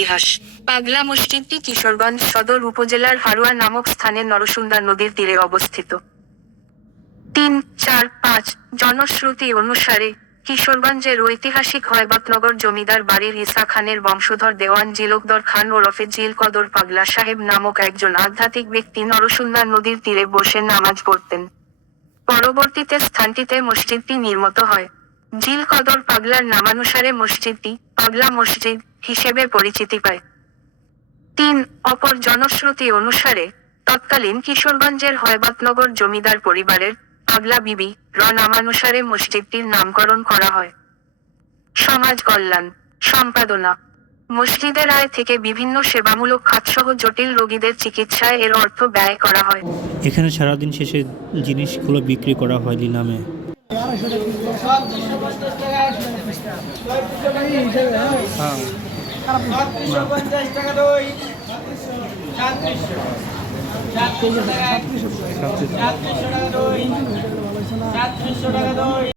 ইতিহাস। পাগলা মসজিদটি কিশোরগঞ্জ সদর উপজেলার হারুয়া নামক স্থানে নরসুন্দা নদীর তীরে অবস্থিত। তিন, চার, পাঁচ জনশ্রুতি অনুসারে কিশোরগঞ্জের ঐতিহাসিক হয়বাতনগর জমিদার বাড়ির ইসা খানের বংশধর দেওয়ান জিলকদর খান ওরফে জিল কদর পাগলা সাহেব নামক একজন আধ্যাত্মিক ব্যক্তি নরসুন্দা নদীর তীরে বসে নামাজ পড়তেন। পরবর্তীতে স্থানটিতে মসজিদটি নির্মিত হয়। জিল কদর পাগলার নামানুসারে মসজিদটি পাগলা মসজিদ হিসেবে পরিচিতি পায়। তিন অপর জনশ্রুতি অনুসারে তৎকালীন কিশোরগঞ্জের হয়বাতনগর জমিদার পরিবারের পাগলা বিবি র নামানুসারে মসজিদটির নামকরণ করা হয়। সমাজ কল্যাণ সম্পাদনা। মসজিদের আয় থেকে বিভিন্ন সেবামূলক খাতসহ জটিল রোগীদের চিকিৎসায় এর অর্থ ব্যয় করা হয়। এখানে সারাদিন শেষে জিনিসগুলো বিক্রি করা হয় নিলামে পঞ্চাশ টাকা দই। সাতত্রিশশো টাকা দই।